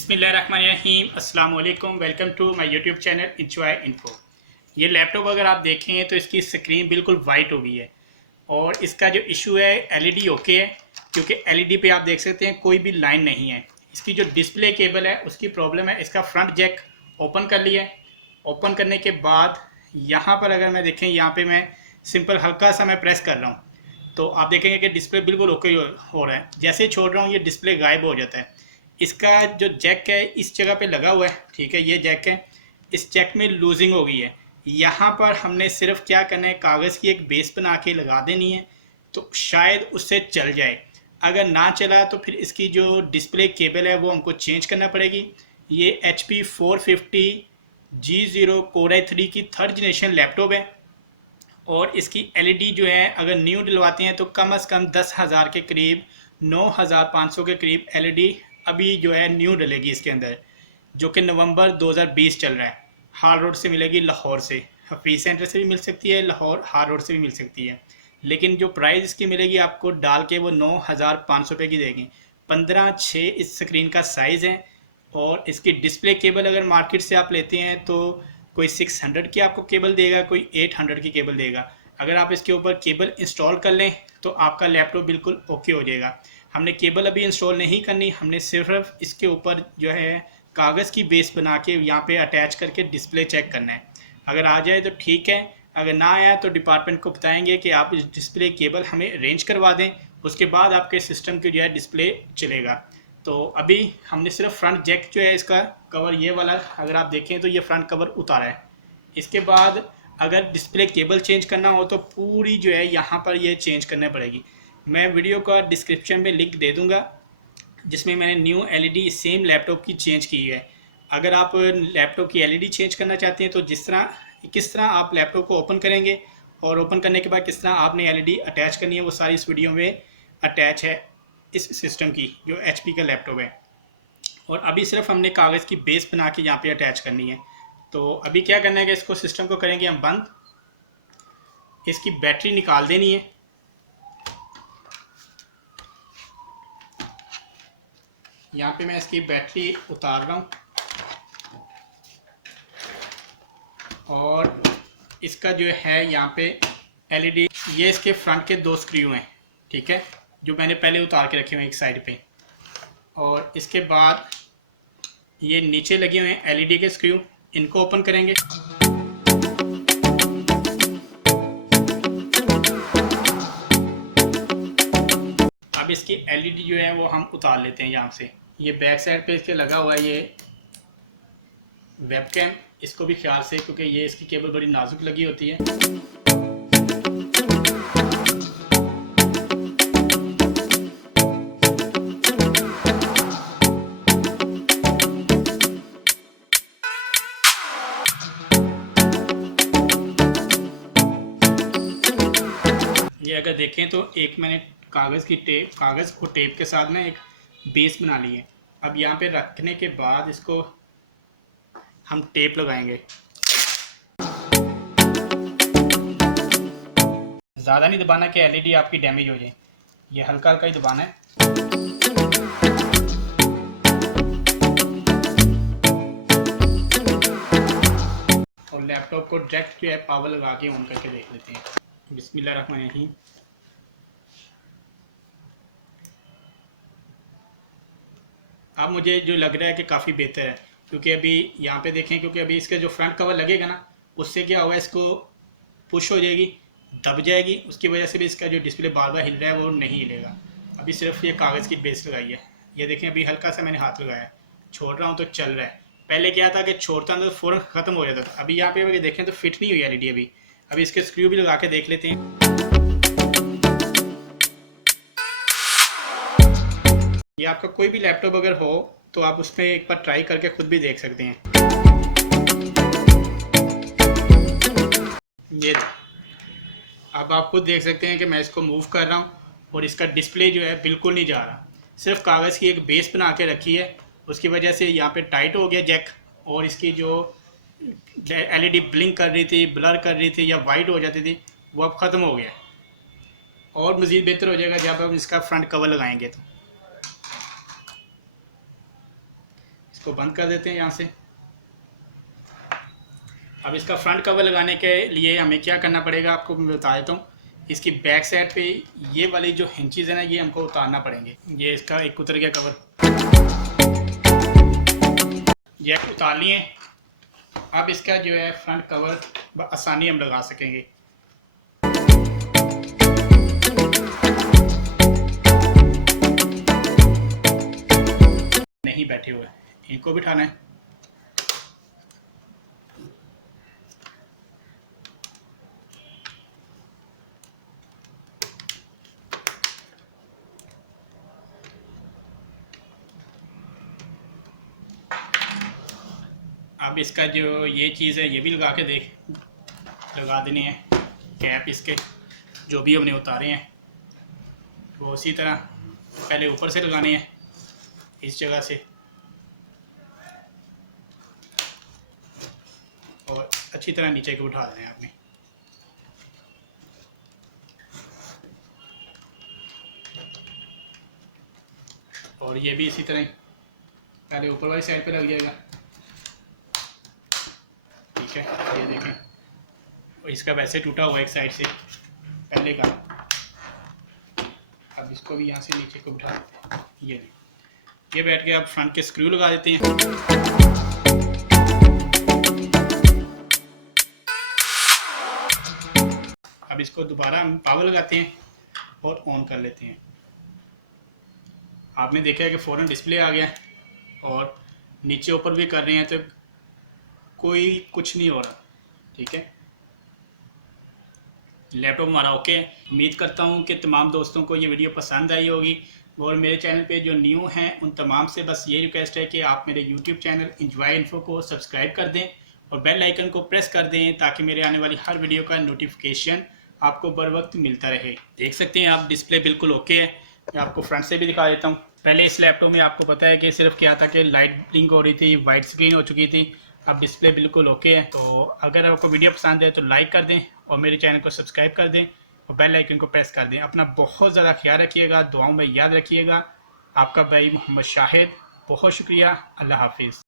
बिस्मिल्लाहिर्रहमानिर्रहीम अस्सलाम वालेकुम। Welcome to my YouTube channel enjoy info. ये लैपटॉप अगर आप देखें तो इसकी स्क्रीन बिल्कुल वाइट हो गई है और इसका जो इशू है एलईडी ओके है, क्योंकि एलईडी पे आप देख सकते हैं कोई भी लाइन नहीं है। इसकी जो डिस्प्ले केबल है उसकी प्रॉब्लम है। इसका फ्रंट जैक ओपन कर लिया है। ओपन करने के बाद यहाँ पर अगर मैं देखें, यहाँ पे मैं सिंपल हल्का सा मैं प्रेस कर रहा हूँ तो आप देखेंगे कि डिस्प्ले बिल्कुल ओके हो रहा है। जैसे ही छोड़ रहा हूँ ये डिस्प्ले गायब हो जाता है। इसका जो जैक है इस जगह पे लगा हुआ है, ठीक है, ये जैक है। इस जैक में लूजिंग हो गई है। यहाँ पर हमने सिर्फ क्या करना है, कागज़ की एक बेस बना के लगा देनी है तो शायद उससे चल जाए। अगर ना चला तो फिर इसकी जो डिस्प्ले केबल है वो हमको चेंज करना पड़ेगी। ये HP 450G0 Core i3 की 3rd जनरेशन लैपटॉप है और इसकी एलईडी जो है अगर न्यू डलवाते हैं तो कम से कम 10,000 के करीब, 9,500 के करीब एलईडी अभी जो है न्यू डलेगी इसके अंदर, जो कि नवंबर 2020 चल रहा है। हाल रोड से मिलेगी, लाहौर से, हफीज़ सेंटर से भी मिल सकती है, लाहौर हाल रोड से भी मिल सकती है। लेकिन जो प्राइस इसकी मिलेगी आपको डाल के वो 9,500 रुपये की देगी। 15:6 इस स्क्रीन का साइज़ है और इसकी डिस्प्ले केबल अगर मार्केट से आप लेते हैं तो कोई 600 की आपको केबल देगा, कोई 800 की केबल देगा। अगर आप इसके ऊपर केबल इंस्टॉल कर लें तो आपका लैपटॉप बिल्कुल ओके हो जाएगा। हमने केबल अभी इंस्टॉल नहीं करनी, हमने सिर्फ इसके ऊपर जो है कागज़ की बेस बना के यहाँ पे अटैच करके डिस्प्ले चेक करना है। अगर आ जाए तो ठीक है, अगर ना आया तो डिपार्टमेंट को बताएंगे कि आप इस डिस्प्ले केबल हमें अरेंज करवा दें, उसके बाद आपके सिस्टम की जो है डिस्प्ले चलेगा। तो अभी हमने सिर्फ फ्रंट जैक जो है इसका कवर ये वाला अगर आप देखें तो ये फ्रंट कवर उतारा है। इसके बाद अगर डिस्प्ले केबल चेंज करना हो तो पूरी जो है यहाँ पर ये चेंज करना पड़ेगी। मैं वीडियो का डिस्क्रिप्शन में लिंक दे दूँगा जिसमें मैंने न्यू एलईडी सेम लैपटॉप की चेंज की है। अगर आप लैपटॉप की एलईडी चेंज करना चाहते हैं तो किस तरह आप लैपटॉप को ओपन करेंगे और ओपन करने के बाद किस तरह आपने एलईडी अटैच करनी है, वो सारी इस वीडियो में अटैच है इस सिस्टम की जो HP का लैपटॉप है। और अभी सिर्फ हमने कागज़ की बेस बना के यहाँ पे अटैच करनी है। तो अभी क्या करना है कि इसको सिस्टम को करेंगे हम बंद, इसकी बैटरी निकाल देनी है। यहाँ पे मैं इसकी बैटरी उतार रहा हूँ और इसका जो है यहाँ पे एलईडी, ये इसके फ्रंट के 2 स्क्रू हैं, ठीक है, जो मैंने पहले उतार के रखे हुए हैं एक साइड पे। और इसके बाद ये नीचे लगे हुए हैं एलईडी के स्क्रू, इनको ओपन करेंगे। अब इसकी एलईडी जो है वो हम उतार लेते हैं यहाँ से। ये बैक साइड पे इसके लगा हुआ है ये वेबकैम, इसको भी ख्याल से, क्योंकि ये इसकी केबल बड़ी नाजुक लगी होती है। ये अगर देखें तो एक मैंने कागज़ को टेप के साथ ना एक बेस बना ली है। अब यहाँ पे रखने के बाद इसको हम टेप लगाएंगे। ज़्यादा नहीं दबाना कि एलईडी आपकी डैमेज हो जाए, ये हल्का हल्का ही दबाना है। और लैपटॉप को डायरेक्ट जो है पावर लगा के ऑन करके देख लेते हैं। बिस्मिल्लाहिर्रहमानिर्रहीम। अब मुझे जो लग रहा है कि काफ़ी बेहतर है, क्योंकि अभी यहाँ पे देखें, क्योंकि अभी इसका जो फ्रंट कवर लगेगा ना उससे क्या होगा, इसको पुश हो जाएगी, दब जाएगी, उसकी वजह से भी इसका जो डिस्प्ले बार बार हिल रहा है वो नहीं हिलेगा। अभी सिर्फ ये कागज़ की बेस लगाई है। ये देखें अभी हल्का सा मैंने हाथ लगाया है, छोड़ रहा हूँ तो चल रहा है। पहले क्या था कि छोड़ता तो फ़ौरन ख़त्म हो जाता था। अभी यहाँ पे अगर देखें तो फिट नहीं हुई एलईडी अभी इसके स्क्रू भी लगा के देख लेते हैं। ये आपका कोई भी लैपटॉप अगर हो तो आप उसमें एक बार ट्राई करके खुद भी देख सकते हैं। ये अब आप खुद देख सकते हैं कि मैं इसको मूव कर रहा हूँ और इसका डिस्प्ले जो है बिल्कुल नहीं जा रहा। सिर्फ कागज़ की एक बेस बना के रखी है, उसकी वजह से यहाँ पे टाइट हो गया जैक, और इसकी जो एलईडी ब्लिंक कर रही थी, ब्लर कर रही थी या वाइट हो जाती थी, वो अब ख़त्म हो गया। और मज़ीद बेहतर हो जाएगा जब हम इसका फ्रंट कवर लगाएंगे तो। इसको बंद कर देते हैं यहाँ से। अब इसका फ्रंट कवर लगाने के लिए हमें क्या करना पड़ेगा आपको मैं बता देता हूँ। इसकी बैक साइड पे ये वाली जो हिंचेस है ना, ये हमको उतारना पड़ेंगे। ये इसका एक उतर गया कवर, ये उतार लिए। अब इसका जो है फ्रंट कवर आसानी हम लगा सकेंगे। नहीं बैठे हुए, इनको बिठाना है। अब इसका जो ये चीज़ है ये भी लगा के लगा देनी है। कैप इसके जो भी हमने उतारे हैं वो उसी तरह पहले ऊपर से लगाने हैं इस जगह से, और अच्छी तरह नीचे को उठा देना है आपने। और ये भी इसी तरह पहले ऊपर वाली साइड पे लग जाएगा। ठीक है, ये देखें, और इसका वैसे टूटा हुआ एक साइड से पहले का। अब इसको भी यहाँ से नीचे को उठा देते हैं। ये बैठ के अब फ्रंट के स्क्रू लगा देते हैं। अब इसको दोबारा हम पावर लगाते हैं और ऑन कर लेते हैं। आपने देखा है कि फ़ौरन डिस्प्ले आ गया और नीचे ऊपर भी कर रहे हैं तो कोई कुछ नहीं हो रहा। ठीक है, लैपटॉप हमारा ओके। उम्मीद करता हूँ कि तमाम दोस्तों को ये वीडियो पसंद आई होगी, और मेरे चैनल पे जो न्यू हैं उन तमाम से बस ये रिक्वेस्ट है कि आप मेरे यूट्यूब चैनल इंजॉय इन्फो को सब्सक्राइब कर दें और बेल आइकन को प्रेस कर दें ताकि मेरे आने वाली हर वीडियो का नोटिफिकेशन आपको बर वक्त मिलता रहे। देख सकते हैं आप, डिस्प्ले बिल्कुल ओके है। मैं आपको फ्रंट से भी दिखा देता हूँ। पहले इस लैपटॉप में आपको पता है कि सिर्फ क्या था कि लाइट ब्लिंक हो रही थी, वाइट स्क्रीन हो चुकी थी। अब डिस्प्ले बिल्कुल ओके है। तो अगर आपको वीडियो पसंद है तो लाइक कर दें और मेरे चैनल को सब्सक्राइब कर दें और बेल आइकन को प्रेस कर दें। अपना बहुत ज़्यादा ख्याल रखिएगा, दुआओं में याद रखिएगा। आपका भाई मोहम्मद शाहिद, बहुत शुक्रिया। अल्लाह हाफिज़।